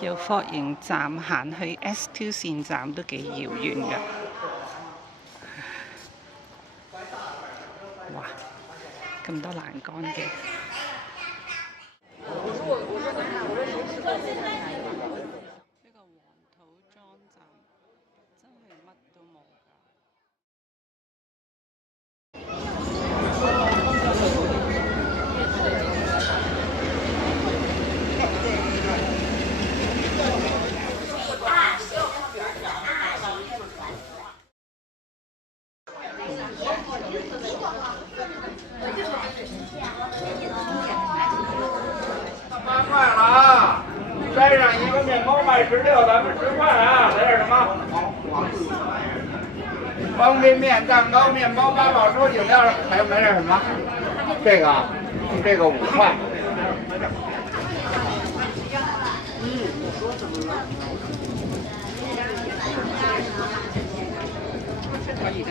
由霍營站行去 S2 線站都幾遙遠㗎。哇！咁多欄杆嘅。呢個黃土莊站真係乜都冇㗎。8块了啊！再上一个面包卖16，咱们10块啊！来点什么？方便面、蛋糕、面包、八宝粥、饮料，还有买点什么？这个5块。可以的。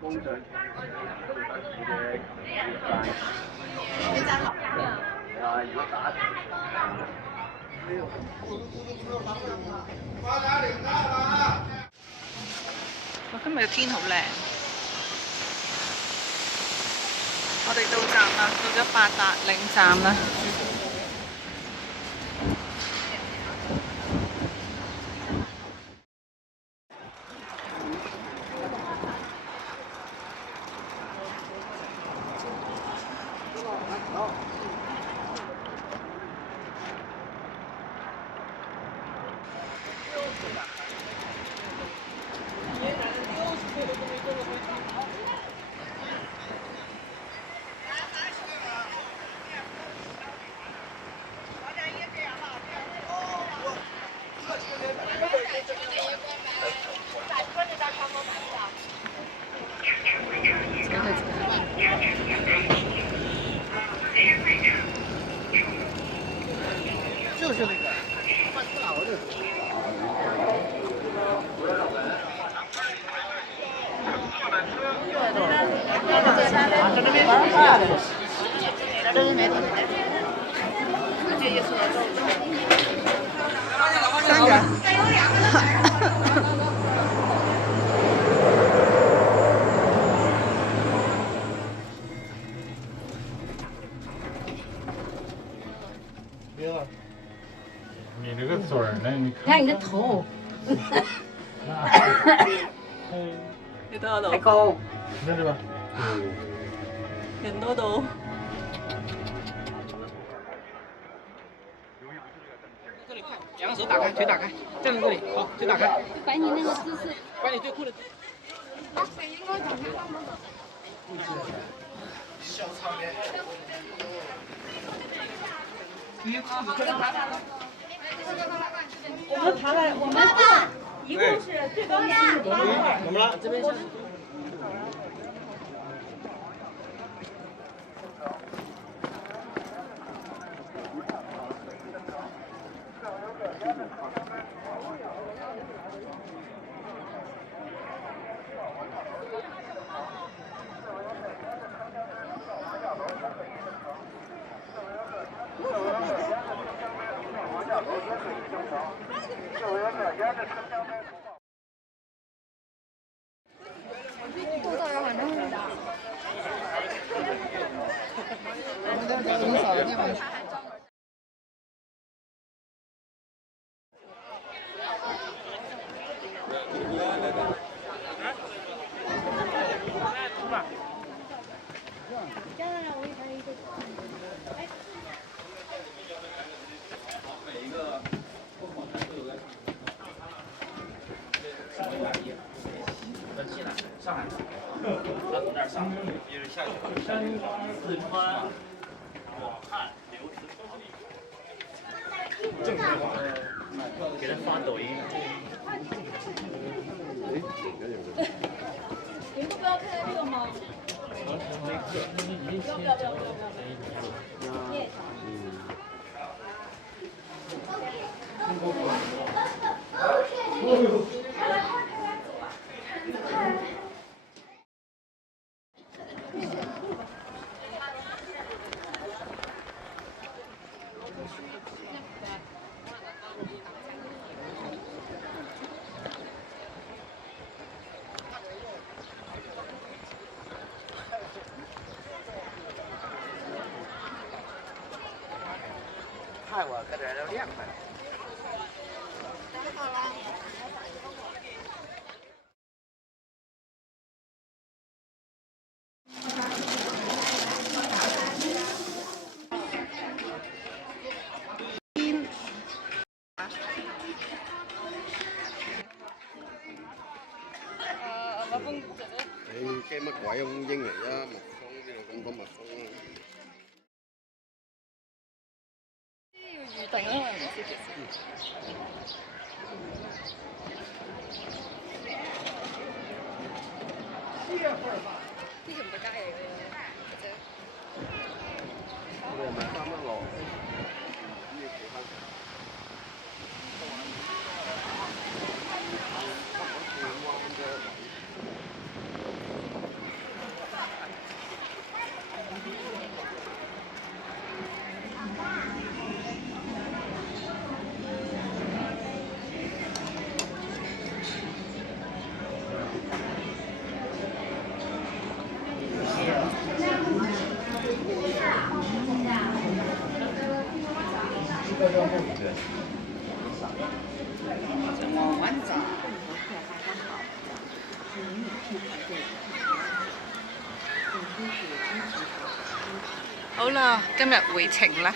工程。哇！今日嘅天好靚，我哋到站啦，到咗八達嶺站啦。就是那个，换出来我就。3个。你这个嘴儿呢？你看你的头，你睇我度，太高。在这吧。人多到。这里快，两个手打开，腿打开，站在这里，好，腿打开。摆你那个姿势。把你最酷的。把水应该打开放吗？小场面。我们谈了，我们一共是最高是多少？怎么了？这边是。上海，他从那儿上，接着下去。山东、四川、广汉、刘慈正规化，给他发抖音。你们不要看这个吗？不要。太我搁这儿凉快。cái mắt quậy ông dân này á, mật phong cái này cũng có mật phong á. 魚定啊，唔知幾時。呢條唔係街嚟嘅，或者。我哋咪三一落。好啦，今日回程啦。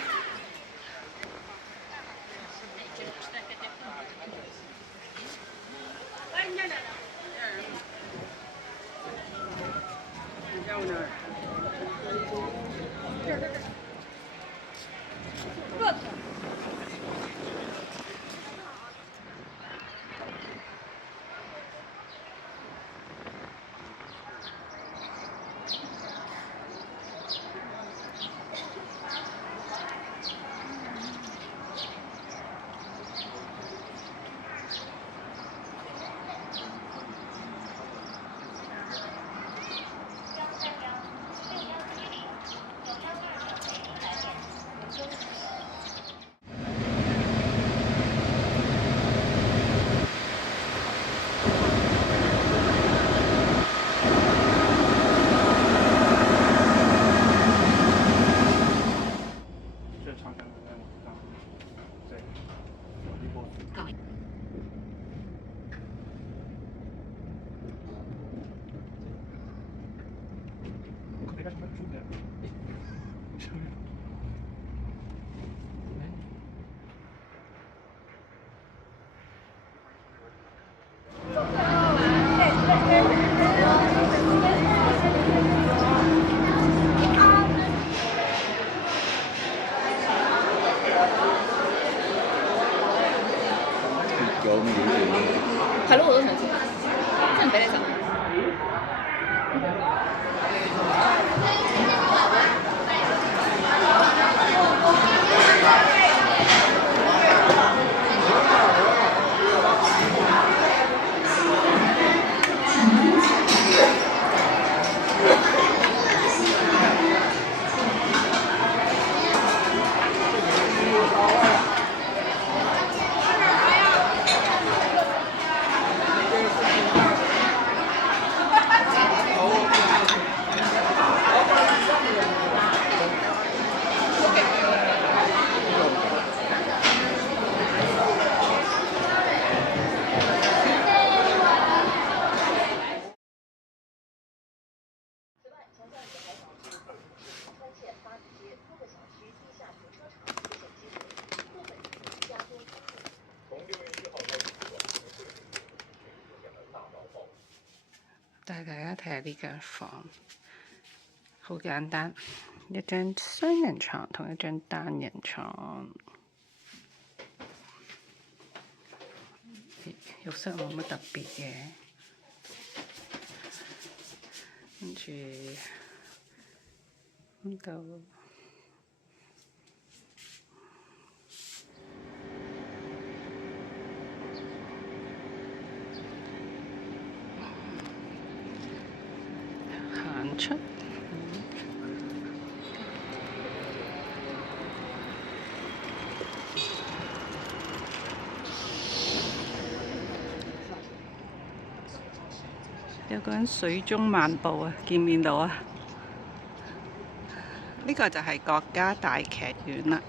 係咯，我都想知，真係唔俾你走。帶大家睇下呢間房，好簡單，一張雙人床同一張單人床。浴室冇乜特別嘅。跟住呢度。行出，有個人水中漫步啊，見唔見到啊？呢個就係國家大劇院啦。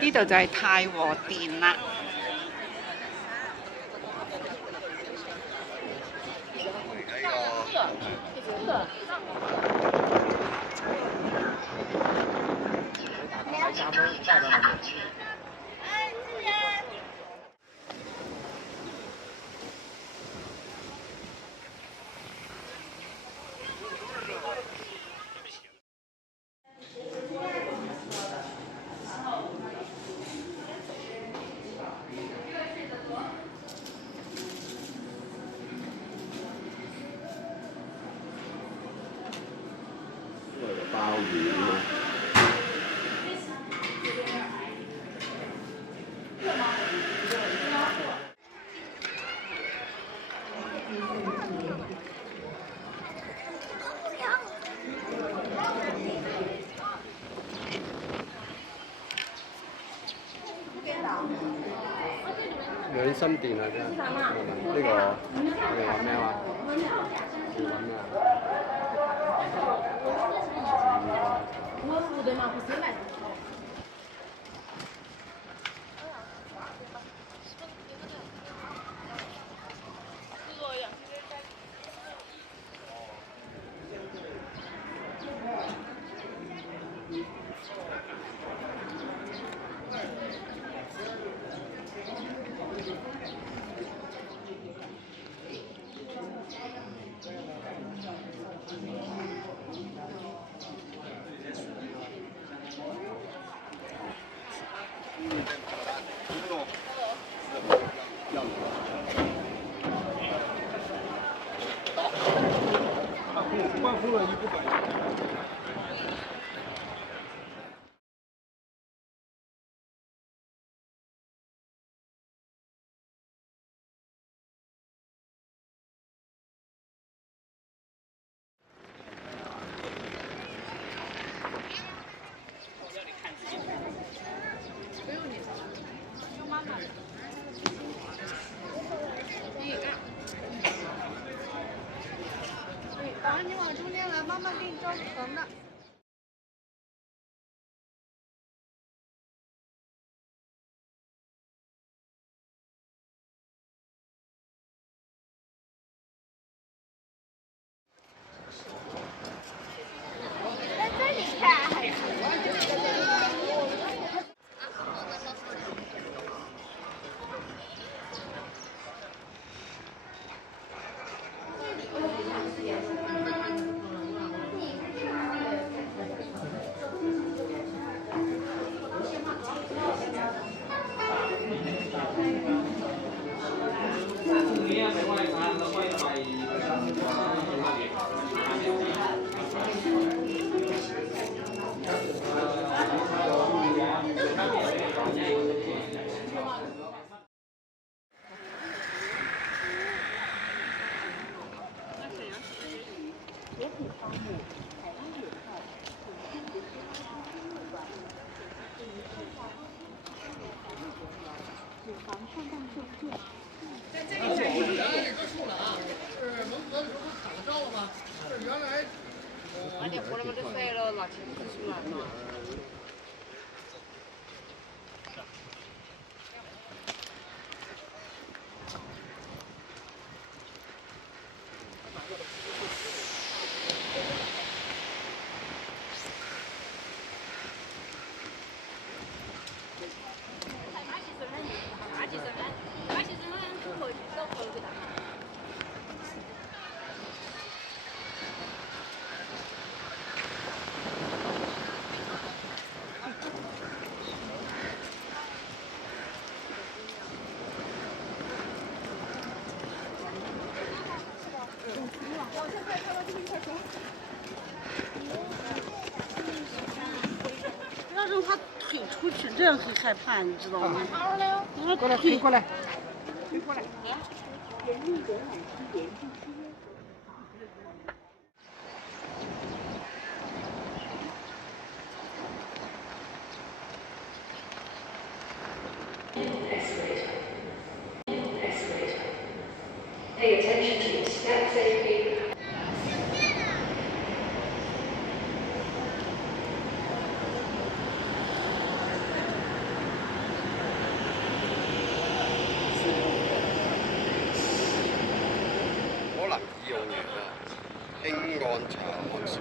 呢度就係太和殿啦。鮑魚啊嘛。兩心殿啊，真係呢個話咩話？要揾咩啊？关乎了一部分。你往中间来，妈妈给你照横的。在这里看还是？要让他腿出去，这样很害怕，你知道吗？过来，推过来。Pay attention to your step safety. 可能已用完啦，輕按查看小學。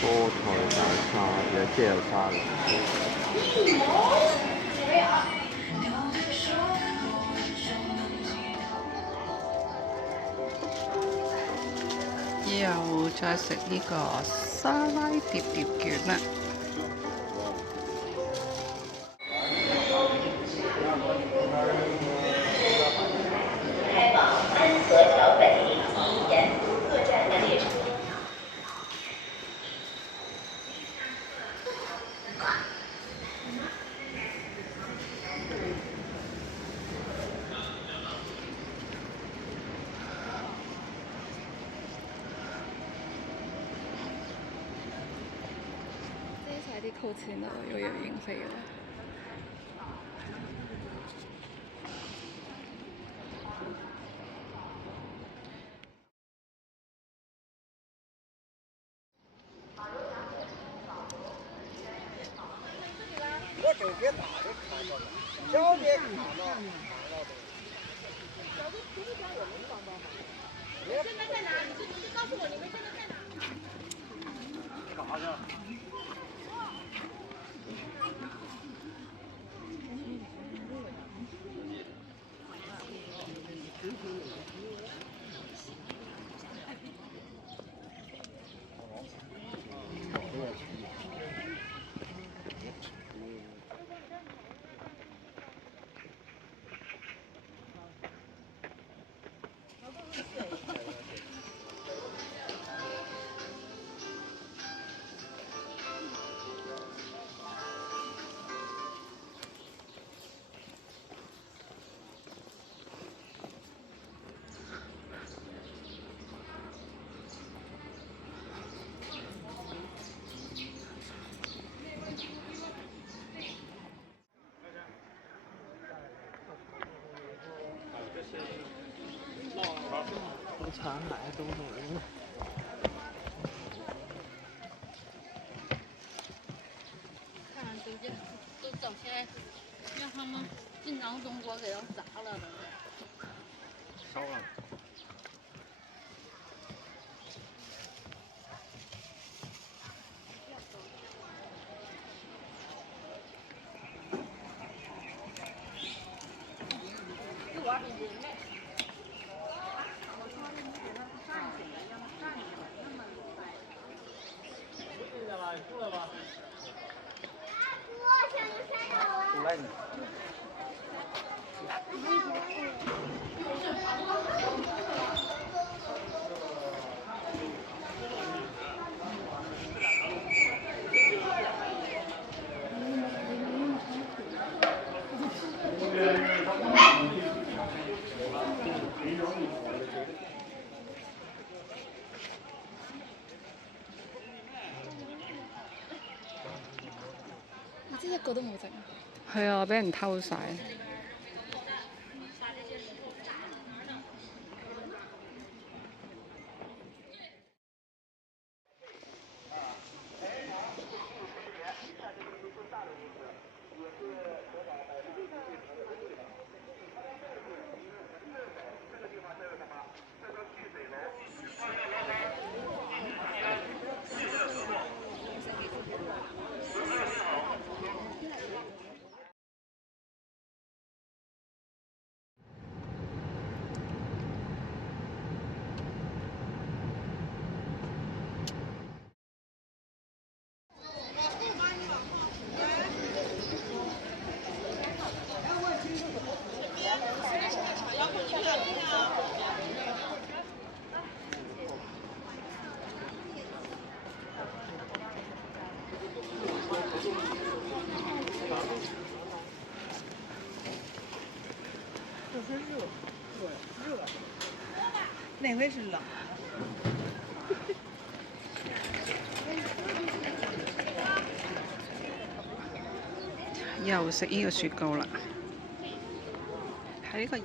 菠菜大沙嘅芥油沙律。又再食呢個沙拉碟碟卷啦。开往安河桥北及盐湖各站的列车。快啲扣錢啦，又有影費啦。我这些大的看到了，小的看到。现在在哪？你告诉我你们现在在哪？干啥去？看海都是人。看都找起来，让他们进咱中国给他砸了都。烧了。這一個都冇整。係啊，俾人偷晒。就是热，热，那回是冷。又食呢個雪糕啦，係呢個。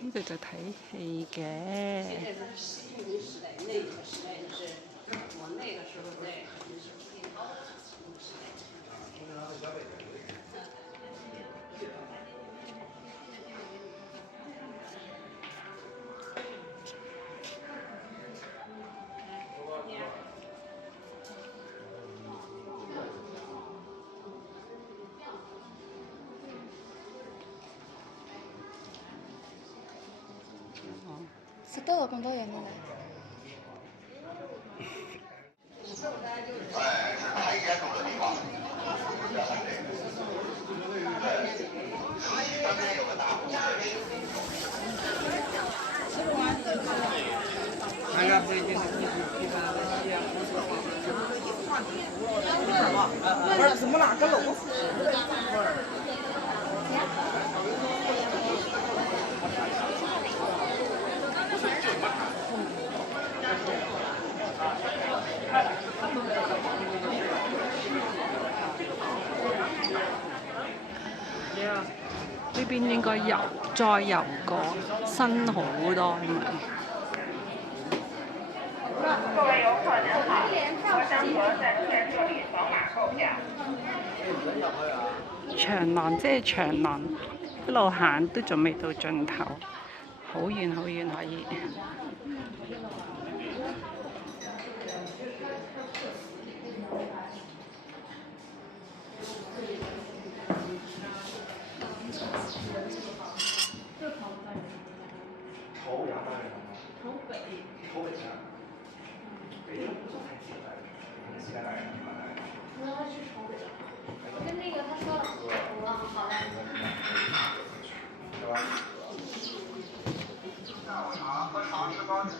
呢度就睇戲嘅。食得落咁多嘢咩？不是怎么哪个楼？呢邊應該再油過，新好多因為。各位游客您好，我想和在店这里扫码购票。長廊即係長廊，一路行都仲未到盡頭，好遠好遠可以。跟那个他说了，好嘞。喝茶吃包子。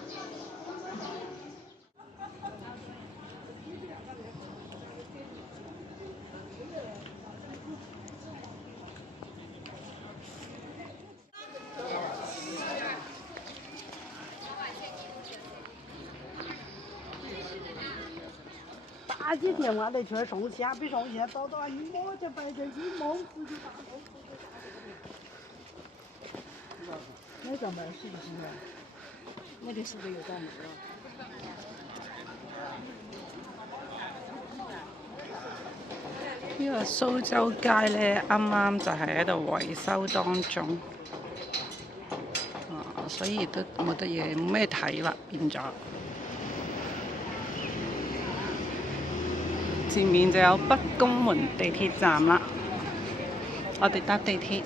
哪几天我得去送钱，比送钱早到你摸着白天你摸自己打摸自己打。那个门是不是？那个是不是有道门啊？呢個蘇州街咧，啱啱就係喺度維修當中，所以都冇得嘢，冇咩睇啦，變咗。前面就有北公門地鐵站啦，我哋搭地鐵。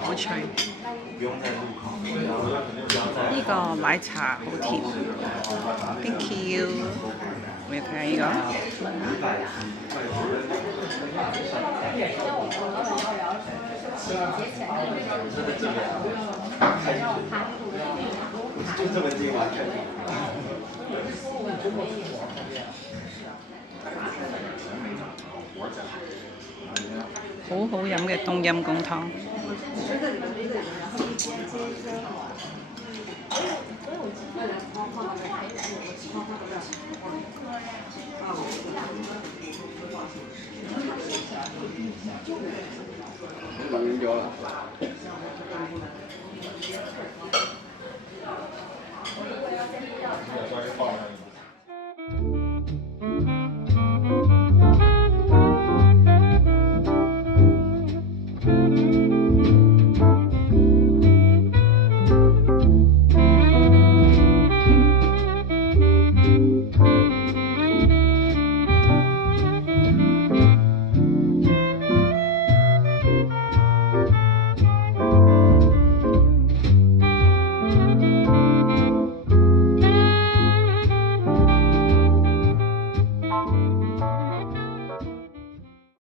好脆，呢個奶茶好甜 ，Thank you。你睇下呢個，好好飲嘅冬陰功湯。冷咗啦。